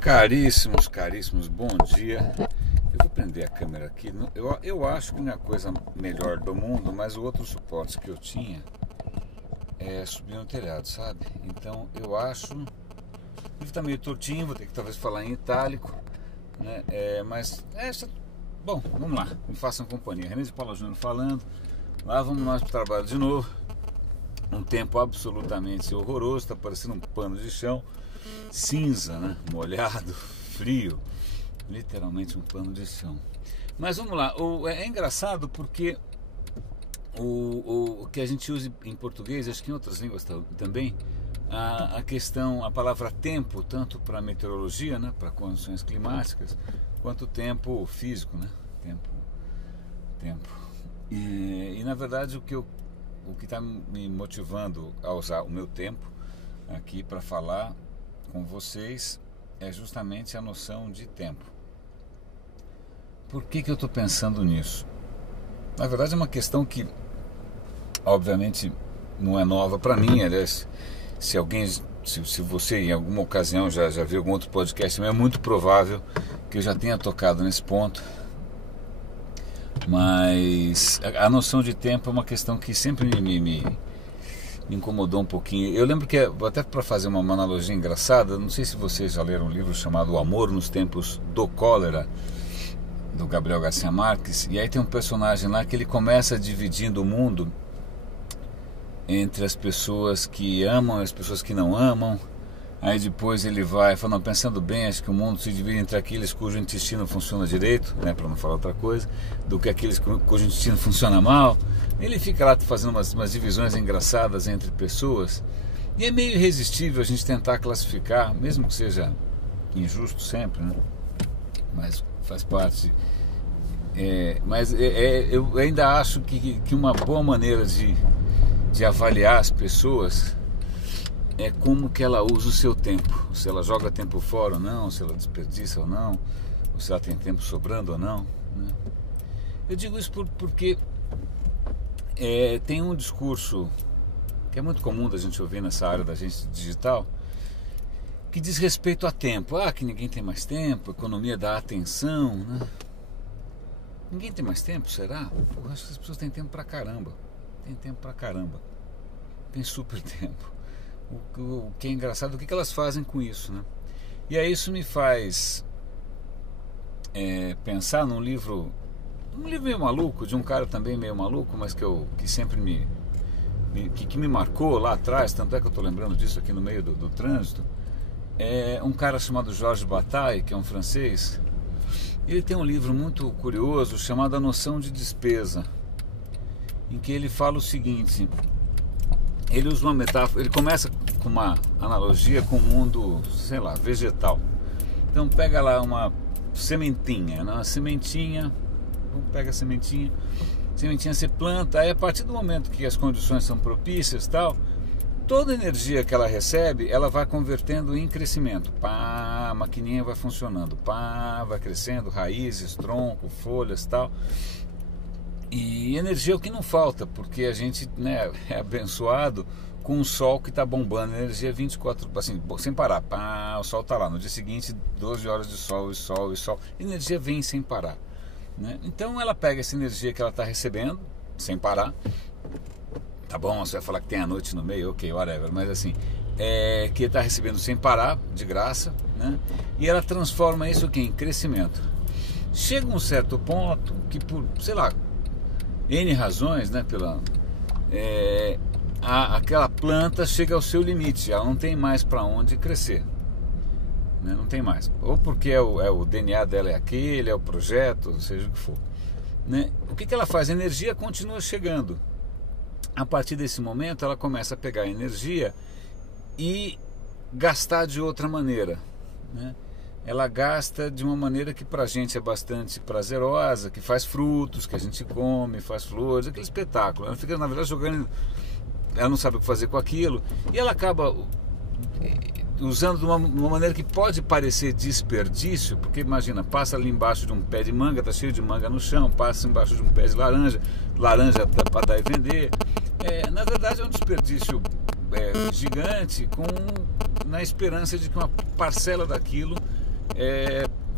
Caríssimos, bom dia. Eu vou prender a câmera aqui. Eu acho que não é a coisa melhor do mundo, mas o outro suporte que eu tinha é subir no telhado, sabe? Então eu acho. O livro tá meio tortinho, vou ter que talvez falar em itálico, né? Bom, vamos lá, me façam companhia. René de Paula Júnior falando. Lá vamos nós para o trabalho de novo. Um tempo absolutamente horroroso, tá parecendo um pano de chão. Cinza, né? Molhado, frio, literalmente um pano de chão. Mas vamos lá, é engraçado porque o que a gente usa em português, acho que em outras línguas também, a palavra tempo, tanto para meteorologia, né, para condições climáticas, quanto tempo físico, né, tempo. E na verdade o que está me motivando a usar o meu tempo aqui para falar com vocês é justamente a noção de tempo. Por que eu estou pensando nisso? Na verdade é uma questão que obviamente não é nova para mim. Aliás, se você em alguma ocasião já viu algum outro podcast, é muito provável que eu já tenha tocado nesse ponto. Mas a noção de tempo é uma questão que sempre me incomodou um pouquinho. Eu lembro que, até para fazer uma analogia engraçada, não sei se vocês já leram um livro chamado O Amor nos Tempos do Cólera, do Gabriel Garcia Marques, e aí tem um personagem lá que ele começa dividindo o mundo entre as pessoas que amam e as pessoas que não amam. Aí depois ele vai falando, pensando bem, acho que o mundo se divide entre aqueles cujo intestino funciona direito, né, para não falar outra coisa, do que aqueles cujo intestino funciona mal. Ele fica lá fazendo umas divisões engraçadas entre pessoas, e é meio irresistível a gente tentar classificar, mesmo que seja injusto sempre, né? Mas faz parte. Eu ainda acho que uma boa maneira de avaliar as pessoas é como que ela usa o seu tempo, se ela joga tempo fora ou não, se ela desperdiça ou não, ou se ela tem tempo sobrando ou não, né? Eu digo isso porque tem um discurso que é muito comum da gente ouvir nessa área da agência digital, que diz respeito a tempo. Que ninguém tem mais tempo, economia da atenção, né? Ninguém tem mais tempo, será? Eu acho que as pessoas têm tempo pra caramba. Tem super tempo. O que é engraçado, o que elas fazem com isso, né? E aí isso me faz pensar num livro meio maluco, de um cara também meio maluco, mas que sempre me marcou lá atrás, tanto é que eu estou lembrando disso aqui no meio do trânsito. É um cara chamado Georges Bataille, que é um francês. Ele tem um livro muito curioso chamado A Noção de Despesa, em que ele fala o seguinte. Ele usa uma metáfora, ele começa com uma analogia com o mundo, sei lá, vegetal. Então pega lá uma sementinha, né? Uma sementinha, pega a sementinha você planta, aí a partir do momento que as condições são propícias e tal, toda a energia que ela recebe, ela vai convertendo em crescimento. A maquininha vai funcionando, vai crescendo, raízes, tronco, folhas e tal. E energia é o que não falta, porque a gente, né, é abençoado com um sol que está bombando energia 24, assim, sem parar. O sol está lá, no dia seguinte 12 horas de sol, e sol. Energia vem sem parar, né? Então ela pega essa energia que ela está recebendo sem parar. Tá bom, você vai falar que tem a noite no meio, ok, whatever, mas assim, que está recebendo sem parar, de graça, né? E ela transforma isso aqui em crescimento. Chega um certo ponto que, por, sei lá, N razões, né, aquela planta chega ao seu limite, ela não tem mais para onde crescer, né, não tem mais, ou porque o DNA dela é aquele, é o projeto, seja o que for, né? O que ela faz? A energia continua chegando. A partir desse momento ela começa a pegar energia e gastar de outra maneira, né? Ela gasta de uma maneira que pra gente é bastante prazerosa, que faz frutos, que a gente come, faz flores, aquele espetáculo. Ela fica, na verdade, jogando, ela não sabe o que fazer com aquilo, e ela acaba usando de uma maneira que pode parecer desperdício, porque imagina, passa ali embaixo de um pé de manga, tá cheio de manga no chão, passa embaixo de um pé de laranja para dar e vender. Na verdade é um desperdício gigante, na esperança de que uma parcela daquilo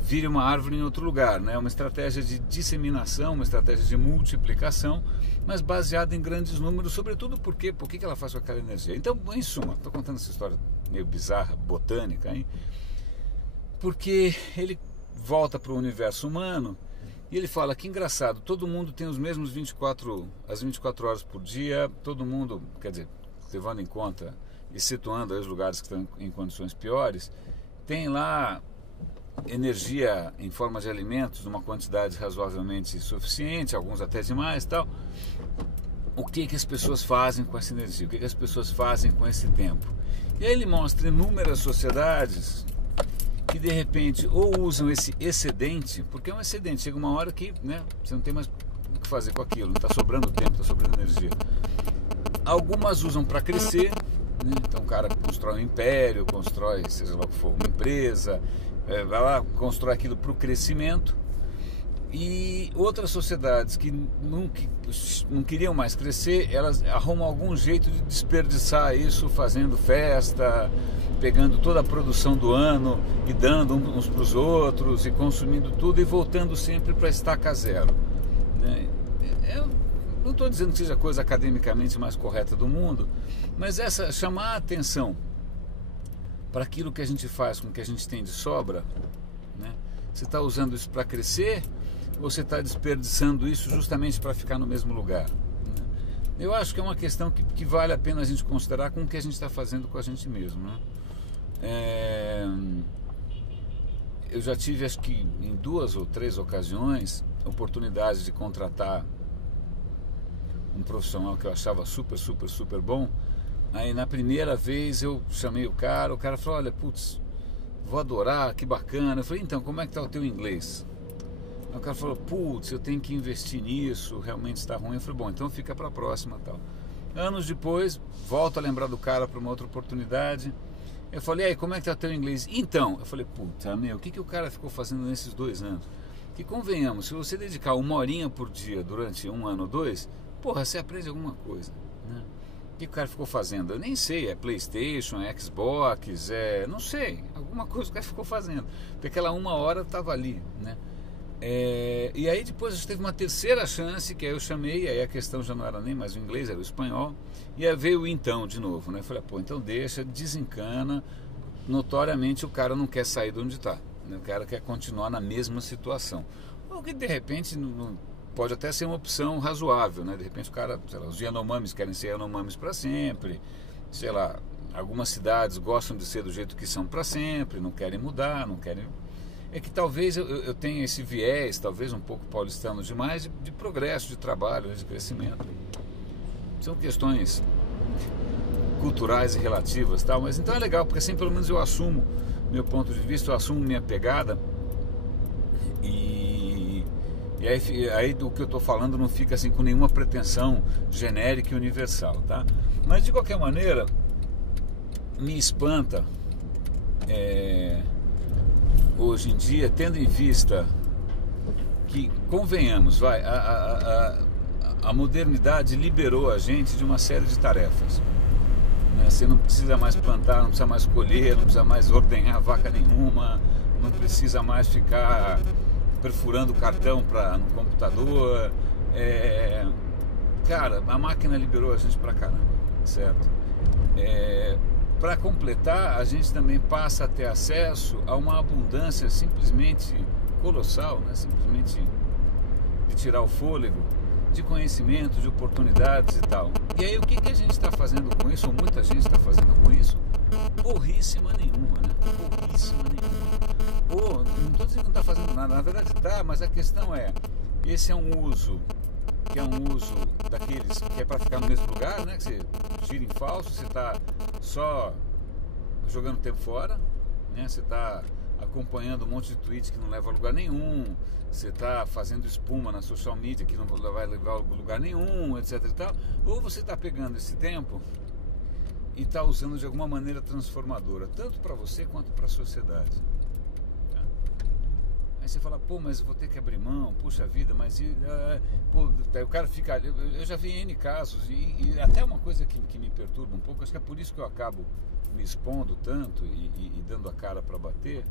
vire uma árvore em outro lugar, né? Uma estratégia de disseminação, uma estratégia de multiplicação, mas baseada em grandes números, sobretudo porque por que ela faz com aquela energia. Então, em suma, estou contando essa história meio bizarra, botânica, hein? Porque ele volta para o universo humano e ele fala que engraçado, todo mundo tem os mesmos 24 horas por dia, todo mundo, quer dizer, levando em conta e situando aí os lugares que estão em condições piores, tem lá energia em forma de alimentos numa quantidade razoavelmente suficiente, alguns até demais, tal. O que as pessoas fazem com essa energia? O que as pessoas fazem com esse tempo? E aí ele mostra inúmeras sociedades que de repente ou usam esse excedente, porque é um excedente, chega uma hora que, né, você não tem mais o que fazer com aquilo, não está sobrando tempo, está sobrando energia. Algumas usam para crescer, né? Então o cara constrói um império, constrói, seja lá o que for, uma empresa, vai lá, constrói aquilo para o crescimento. E outras sociedades que não queriam mais crescer, elas arrumam algum jeito de desperdiçar isso, fazendo festa, pegando toda a produção do ano e dando uns para os outros, e consumindo tudo e voltando sempre para a estaca zero, né? Eu não estou dizendo que seja a coisa academicamente mais correta do mundo, mas chamar a atenção para aquilo que a gente faz com o que a gente tem de sobra, né? Você está usando isso para crescer ou você está desperdiçando isso justamente para ficar no mesmo lugar, né? Eu acho que é uma questão que vale a pena a gente considerar com o que a gente está fazendo com a gente mesmo, né? Eu já tive, acho que em 2 ou 3 ocasiões, oportunidade de contratar um profissional que eu achava super bom. Aí na primeira vez eu chamei o cara falou, olha, putz, vou adorar, que bacana. Eu falei, então, como é que tá o teu inglês? Aí o cara falou, putz, eu tenho que investir nisso, realmente está ruim. Eu falei, bom, então fica para a próxima, tal. Anos depois, volto a lembrar do cara para uma outra oportunidade. Eu falei, aí, como é que tá o teu inglês? Então, eu falei, puta, o que o cara ficou fazendo nesses 2 anos? Que convenhamos, se você dedicar 1 horinha por dia durante 1 ano ou 2, porra, você aprende alguma coisa, né? O que o cara ficou fazendo? Eu nem sei, é PlayStation, é Xbox, não sei, alguma coisa o cara ficou fazendo, porque aquela 1 hora estava ali, né? E aí depois a gente teve uma terceira chance, que aí eu chamei, aí a questão já não era nem mais o inglês, era o espanhol, e aí veio o então de novo, né? Eu falei, pô, então deixa, desencana, notoriamente o cara não quer sair de onde está, né? O cara quer continuar na mesma situação, ou que de repente não pode até ser uma opção razoável, né? De repente o cara, sei lá, os Yanomamis querem ser Yanomamis para sempre, sei lá, algumas cidades gostam de ser do jeito que são para sempre, não querem mudar, não querem... É que talvez eu tenha esse viés, talvez um pouco paulistano demais, de progresso, de trabalho, de crescimento. São questões culturais e relativas, tal, mas então é legal, porque assim pelo menos eu assumo meu ponto de vista, eu assumo minha pegada, e aí do que eu estou falando não fica assim com nenhuma pretensão genérica e universal, tá? Mas de qualquer maneira, me espanta hoje em dia, tendo em vista que, convenhamos, a modernidade liberou a gente de uma série de tarefas, né? Você não precisa mais plantar, não precisa mais colher, não precisa mais ordenhar vaca nenhuma, não precisa mais ficar perfurando cartão no computador. Cara, a máquina liberou a gente pra caramba, certo? Para completar, a gente também passa a ter acesso a uma abundância simplesmente colossal, né? Simplesmente de tirar o fôlego, de conhecimento, de oportunidades e tal. E aí o que a gente está fazendo com isso, ou muita gente está fazendo com isso? Porríssima nenhuma, né? Porríssima nenhuma. Não estou dizendo que não está fazendo nada, na verdade está, mas a questão esse é um uso que é um uso daqueles que é para ficar no mesmo lugar, né? Que você gira em falso, você está só jogando tempo fora, né? Você está acompanhando um monte de tweets que não leva a lugar nenhum, você está fazendo espuma na social media que não vai levar a lugar nenhum, etc e tal, ou você está pegando esse tempo e está usando de alguma maneira transformadora, tanto para você quanto para a sociedade. Aí você fala, pô, mas eu vou ter que abrir mão, puxa vida, mas o cara fica... Eu já vi N casos, e até uma coisa que me perturba um pouco, acho que é por isso que eu acabo me expondo tanto e dando a cara para bater,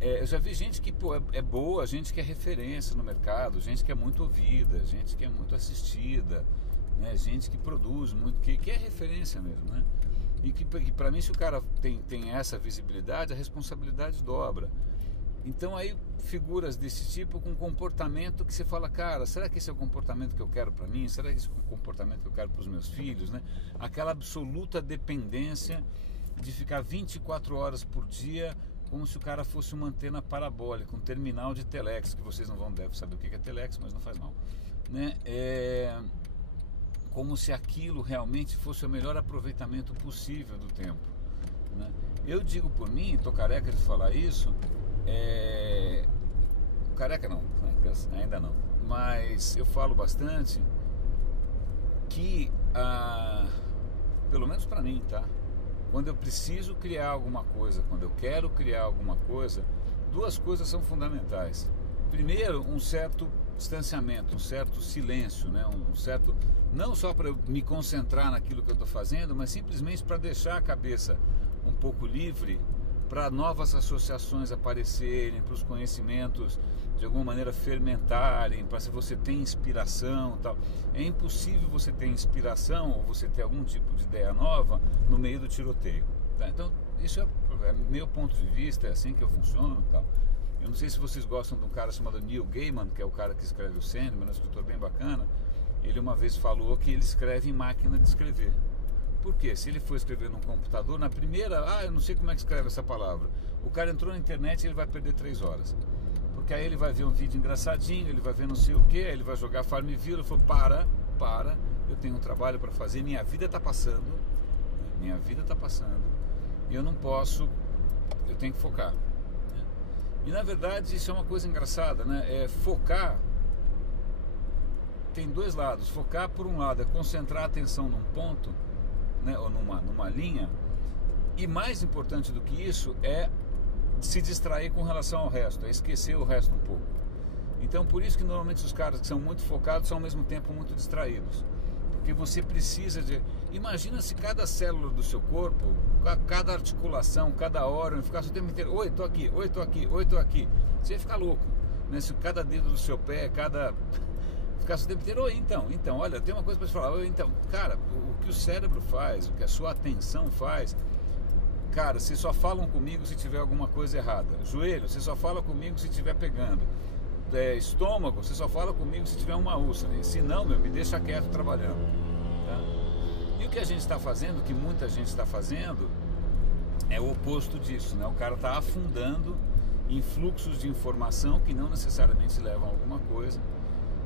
Eu já vi gente que é boa, gente que é referência no mercado, gente que é muito ouvida, gente que é muito assistida, né? Gente que produz muito, que é referência mesmo, né? E que para mim, se o cara tem essa visibilidade, a responsabilidade dobra. Então aí figuras desse tipo com comportamento que você fala, cara, será que esse é o comportamento que eu quero para mim? Será que esse é o comportamento que eu quero para os meus filhos, né? Aquela absoluta dependência de ficar 24 horas por dia como se o cara fosse uma antena parabólica, um terminal de telex, que vocês não devem saber o que é telex, mas não faz mal, né? Como se aquilo realmente fosse o melhor aproveitamento possível do tempo, né? Eu digo por mim, estou careca de falar isso, careca não, ainda não, mas eu falo bastante que, pelo menos para mim, tá? Quando eu preciso criar alguma coisa, quando eu quero criar alguma coisa, duas coisas são fundamentais. Primeiro, um certo distanciamento, um certo silêncio, né? Um certo, não só para eu me concentrar naquilo que eu estou fazendo, mas simplesmente para deixar a cabeça um pouco livre para novas associações aparecerem, para os conhecimentos de alguma maneira fermentarem, para se você tem inspiração e tal. É impossível você ter inspiração ou você ter algum tipo de ideia nova no meio do tiroteio, tá? Então isso é meu ponto de vista, é assim que eu funciono e tal. Eu não sei se vocês gostam de um cara chamado Neil Gaiman, que é o cara que escreve o Sandman, um escritor bem bacana. Ele uma vez falou que ele escreve em máquina de escrever. Por quê? Se ele for escrever num computador, na primeira, eu não sei como é que escreve essa palavra. O cara entrou na internet e ele vai perder 3 horas. Porque aí ele vai ver um vídeo engraçadinho, ele vai ver não sei o que, aí ele vai jogar Farmville, ele falou, para, eu tenho um trabalho para fazer, minha vida está passando, e eu não posso, eu tenho que focar. E na verdade isso é uma coisa engraçada, né? Focar tem dois lados. Focar, por um lado, é concentrar a atenção num ponto, né? Ou numa linha, e mais importante do que isso é se distrair com relação ao resto, é esquecer o resto um pouco. Então por isso que normalmente os caras que são muito focados são ao mesmo tempo muito distraídos, porque você precisa de... Imagina se cada célula do seu corpo, cada articulação, cada órgão ficasse o tempo inteiro, oi, tô aqui, oi, tô aqui, oi, tô aqui. Você ia ficar louco, né? Se cada dedo do seu pé, ficasse o tempo inteiro, oi, então, olha, tem uma coisa para te falar, oi, então, cara, o que o cérebro faz, o que a sua atenção faz, cara, vocês só falam comigo se tiver alguma coisa errada. Joelho, você só fala comigo se estiver pegando. Estômago, você só fala comigo se tiver uma úlcera. Se não, me deixa quieto trabalhando, tá? E o que a gente está fazendo, que muita gente está fazendo, é o oposto disso, né? O cara está afundando em fluxos de informação que não necessariamente levam a alguma coisa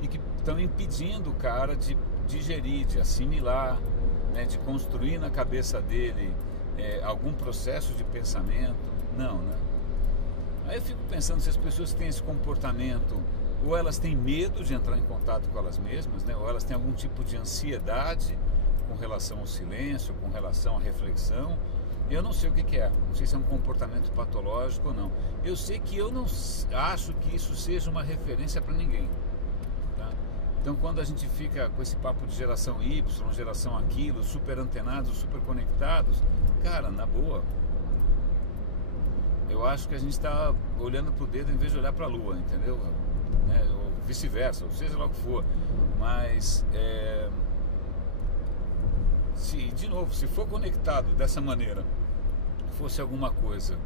e que estão impedindo o cara de digerir, de assimilar, né? De construir na cabeça dele algum processo de pensamento. Não, né? Aí eu fico pensando se as pessoas que têm esse comportamento, ou elas têm medo de entrar em contato com elas mesmas, né? Ou elas têm algum tipo de ansiedade com relação ao silêncio, com relação à reflexão. Eu não sei o que é, não sei se é um comportamento patológico ou não. Eu sei que eu não acho que isso seja uma referência para ninguém, tá? Então quando a gente fica com esse papo de geração Y, geração aquilo, super antenados, super conectados, cara, na boa, eu acho que a gente está olhando para o dedo em vez de olhar para a lua, entendeu? Ou vice-versa, ou seja lá o que for. Mas, de novo, se for conectado dessa maneira, fosse alguma coisa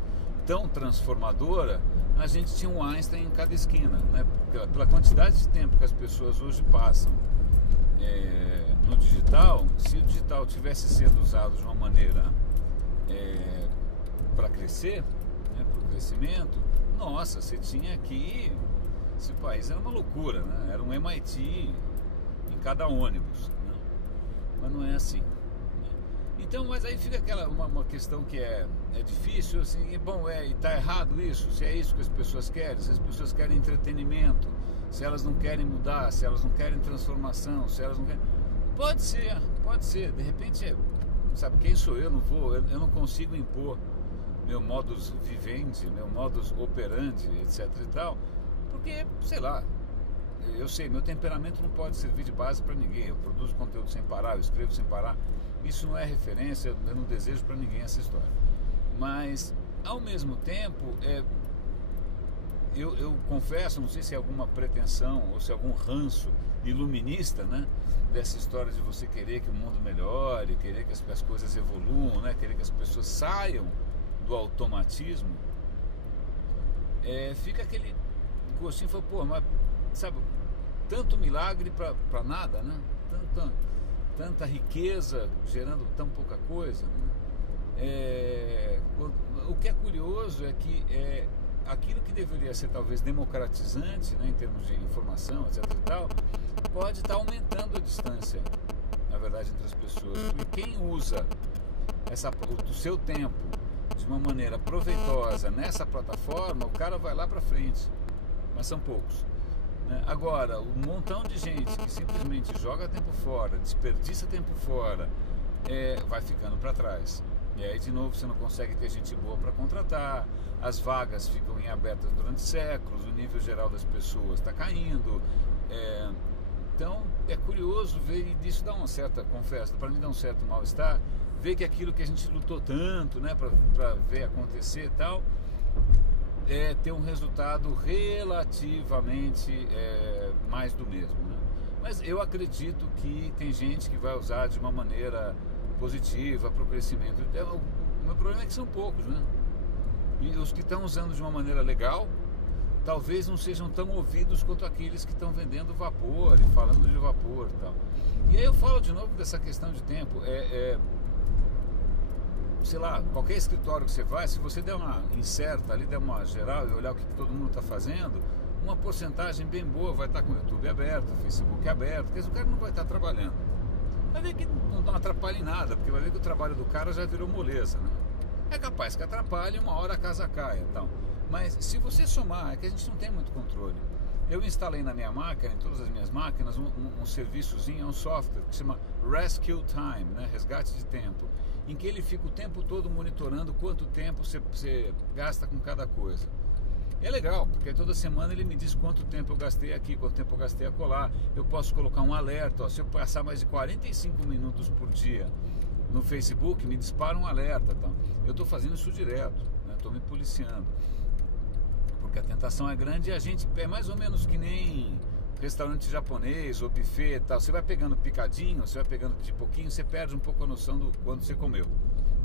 tão transformadora, a gente tinha um Einstein em cada esquina, né? Pela quantidade de tempo que as pessoas hoje passam no digital, se o digital tivesse sendo usado de uma maneira para crescer, para o crescimento, nossa, você tinha aqui, esse país era uma loucura, né? Era um MIT em cada ônibus, né? Mas não é assim, né? Então, mas aí fica uma questão que é difícil, assim, e está errado isso, se é isso que as pessoas querem, se as pessoas querem entretenimento, se elas não querem mudar, se elas não querem transformação, se elas não querem... Pode ser, de repente, sabe, quem sou eu? Eu não consigo impor meu modus vivendi, meu modus operandi, etc e tal, porque, sei lá, eu sei, meu temperamento não pode servir de base para ninguém. Eu produzo conteúdo sem parar, eu escrevo sem parar, isso não é referência, eu não desejo para ninguém essa história. Mas, ao mesmo tempo, eu confesso, não sei se é alguma pretensão ou se é algum ranço iluminista, né, dessa história de você querer que o mundo melhore, querer que as coisas evoluam, né, querer que as pessoas saiam do automatismo. Fica aquele gostinho, fala, pô, mas sabe, tanto milagre para nada, né? Tanta riqueza gerando tão pouca coisa, né? O que é curioso é que aquilo que deveria ser talvez democratizante, né, em termos de informação, etc e tal, pode estar aumentando a distância, na verdade, entre as pessoas. Porque quem usa o seu tempo de uma maneira proveitosa nessa plataforma, o cara vai lá para frente, mas são poucos, né? Agora, um montão de gente que simplesmente joga tempo fora, desperdiça tempo fora, vai ficando para trás. E aí, de novo, você não consegue ter gente boa para contratar, as vagas ficam em abertas durante séculos, o nível geral das pessoas está caindo. Então, é curioso ver, e isso dá uma certa, confesso, para mim dá um certo mal-estar, ver que aquilo que a gente lutou tanto, né, para ver acontecer e tal, ter um resultado relativamente mais do mesmo, né? Mas eu acredito que tem gente que vai usar de uma maneira positiva para o crescimento. O meu problema é que são poucos, né? E os que estão usando de uma maneira legal talvez não sejam tão ouvidos quanto aqueles que estão vendendo vapor e falando de vapor e tal. E aí eu falo de novo dessa questão de tempo. Sei lá, qualquer escritório que você vai, se você der uma incerta ali, der uma geral e olhar o que todo mundo está fazendo, uma porcentagem bem boa vai estar com o YouTube aberto, o Facebook aberto, porque o cara não vai estar trabalhando. Vai ver que não atrapalha em nada, porque vai ver que o trabalho do cara já virou moleza, né? É capaz que atrapalhe, uma hora a casa caia e tal. Mas se você somar, é que a gente não tem muito controle. Eu instalei na minha máquina, em todas as minhas máquinas, um serviçozinho, um software que se chama Rescue Time, né? Resgate de tempo, em que ele fica o tempo todo monitorando quanto tempo você gasta com cada coisa. É legal, porque toda semana ele me diz quanto tempo eu gastei aqui, quanto tempo eu gastei acolá. Eu posso colocar um alerta, ó, se eu passar mais de 45 minutos por dia no Facebook, me dispara um alerta. Tá? Eu estou fazendo isso direto, estou me policiando, porque a tentação é grande e a gente é mais ou menos que nem restaurante japonês ou buffet e tal. Você vai pegando picadinho, você vai pegando de pouquinho, você perde um pouco a noção do quanto você comeu.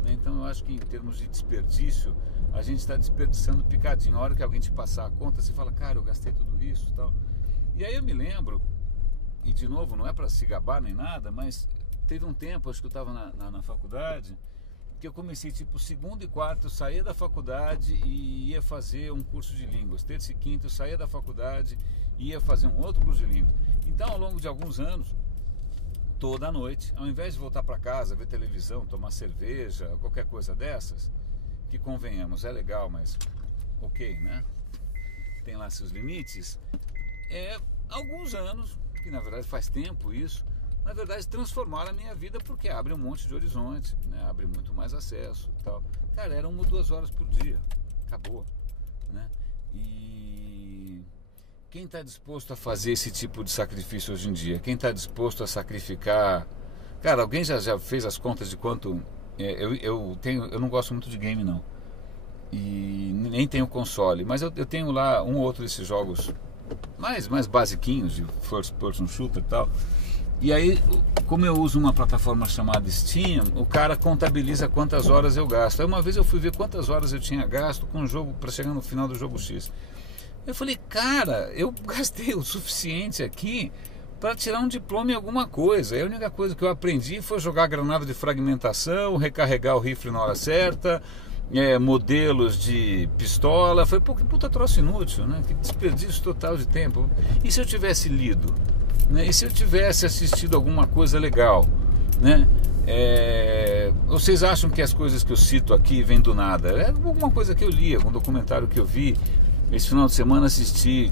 Então eu acho que em termos de desperdício, a gente está desperdiçando picadinho. A hora que alguém te passar a conta, você fala, cara, eu gastei tudo isso e tal. E aí eu me lembro, e de novo, não é para se gabar nem nada, mas teve um tempo, acho que eu estava na faculdade, que eu comecei tipo segunda e quarta, eu saía da faculdade e ia fazer um curso de línguas. Terça e quinta eu saía da faculdade e ia fazer um outro curso de línguas. Então, ao longo de alguns anos, toda noite, ao invés de voltar para casa, ver televisão, tomar cerveja, qualquer coisa dessas, que convenhamos, é legal, mas ok, né? Tem lá seus limites. Alguns anos, que na verdade faz tempo isso, na verdade transformaram a minha vida, porque abre um monte de horizonte, né? Abre muito mais acesso e tal. Cara, era 1 ou 2 horas por dia, acabou, né? E quem está disposto a fazer esse tipo de sacrifício hoje em dia? Quem está disposto a sacrificar? Cara, alguém já fez as contas de quanto... Eu não gosto muito de game, não. E nem tenho console. Mas eu tenho lá um ou outro desses jogos mais basiquinhos, de first person shooter e tal. E aí, como eu uso uma plataforma chamada Steam, o cara contabiliza quantas horas eu gasto. Aí uma vez eu fui ver quantas horas eu tinha gasto com o jogo para chegar no final do jogo X. Eu falei, cara, eu gastei o suficiente aqui para tirar um diploma em alguma coisa. E a única coisa que eu aprendi foi jogar granada de fragmentação, recarregar o rifle na hora certa, modelos de pistola. Foi, pô, que puta troço inútil, né? Que desperdício total de tempo. E se eu tivesse lido? Né? E se eu tivesse assistido alguma coisa legal? Né? Vocês acham que as coisas que eu cito aqui vêm do nada? É alguma coisa que eu li, algum documentário que eu vi. Esse final de semana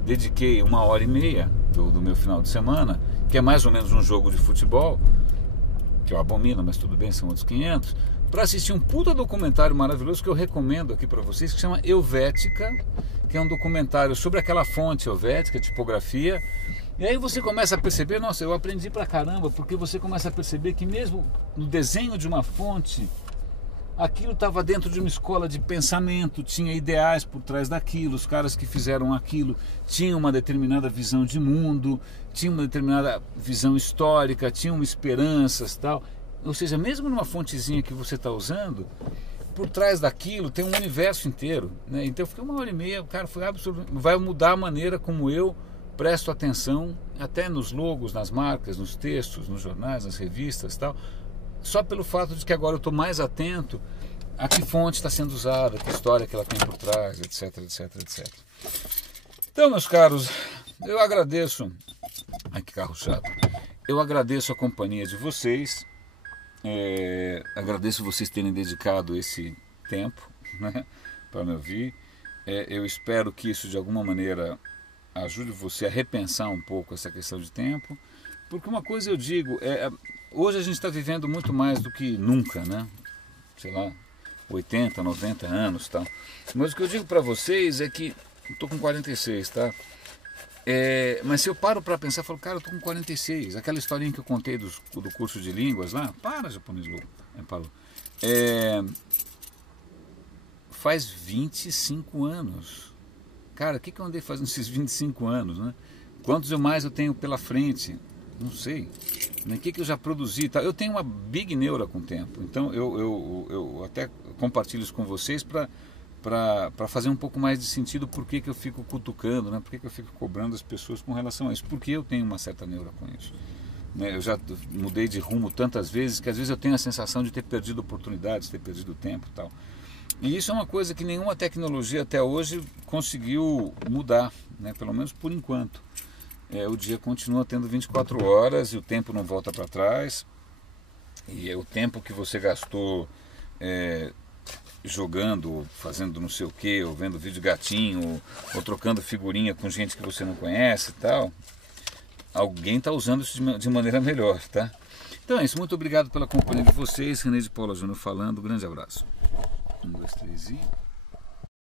dediquei 1h30 do meu final de semana, que é mais ou menos um jogo de futebol, que eu abomino, mas tudo bem, são outros 500, para assistir um puta documentário maravilhoso que eu recomendo aqui para vocês, que chama Helvética, que é um documentário sobre aquela fonte helvética, tipografia. E aí você começa a perceber, nossa, eu aprendi pra caramba, porque você começa a perceber que mesmo no desenho de uma fonte, aquilo estava dentro de uma escola de pensamento, tinha ideais por trás daquilo, os caras que fizeram aquilo tinham uma determinada visão de mundo, tinham uma determinada visão histórica, tinham esperanças, tal. Ou seja, mesmo numa fontezinha que você está usando, por trás daquilo tem um universo inteiro, né? Então eu fiquei 1h30, cara, foi absurdo. Vai mudar a maneira como eu presto atenção até nos logos, nas marcas, nos textos, nos jornais, nas revistas, tal, só pelo fato de que agora eu estou mais atento a que fonte está sendo usada, que história que ela tem por trás, etc, etc, etc. Então, meus caros, eu agradeço. Ai, que carro chato. Eu agradeço a companhia de vocês. Agradeço vocês terem dedicado esse tempo, né, para me ouvir. Eu espero que isso de alguma maneira ajude você a repensar um pouco essa questão de tempo, porque uma coisa eu digo, hoje a gente está vivendo muito mais do que nunca, né? Sei lá, 80, 90 anos, tal. Mas o que eu digo para vocês é que estou com 46, tá? Mas se eu paro para pensar, eu falo, cara, eu estou com 46. Aquela historinha que eu contei do curso de línguas lá, japonês louco, parou. Faz 25 anos. Cara, o que eu andei fazendo esses 25 anos, né? Quantos mais eu tenho pela frente? Não sei. O que eu já produzi? Tá? Eu tenho uma big neura com o tempo. Então eu até compartilho isso com vocês para fazer um pouco mais de sentido por que eu fico cutucando, né? Por que eu fico cobrando as pessoas com relação a isso. Porque eu tenho uma certa neura com isso. Né? Eu já mudei de rumo tantas vezes que às vezes eu tenho a sensação de ter perdido oportunidades, ter perdido tempo e tal. E isso é uma coisa que nenhuma tecnologia até hoje conseguiu mudar, né? Pelo menos por enquanto. O dia continua tendo 24 horas e o tempo não volta para trás. E é o tempo que você gastou jogando, fazendo não sei o que, ou vendo vídeo gatinho, ou trocando figurinha com gente que você não conhece e tal. Alguém está usando isso de maneira melhor, tá? Então é isso, muito obrigado pela companhia de vocês. René de Paula Júnior falando, grande abraço. 1, 2, 3 e...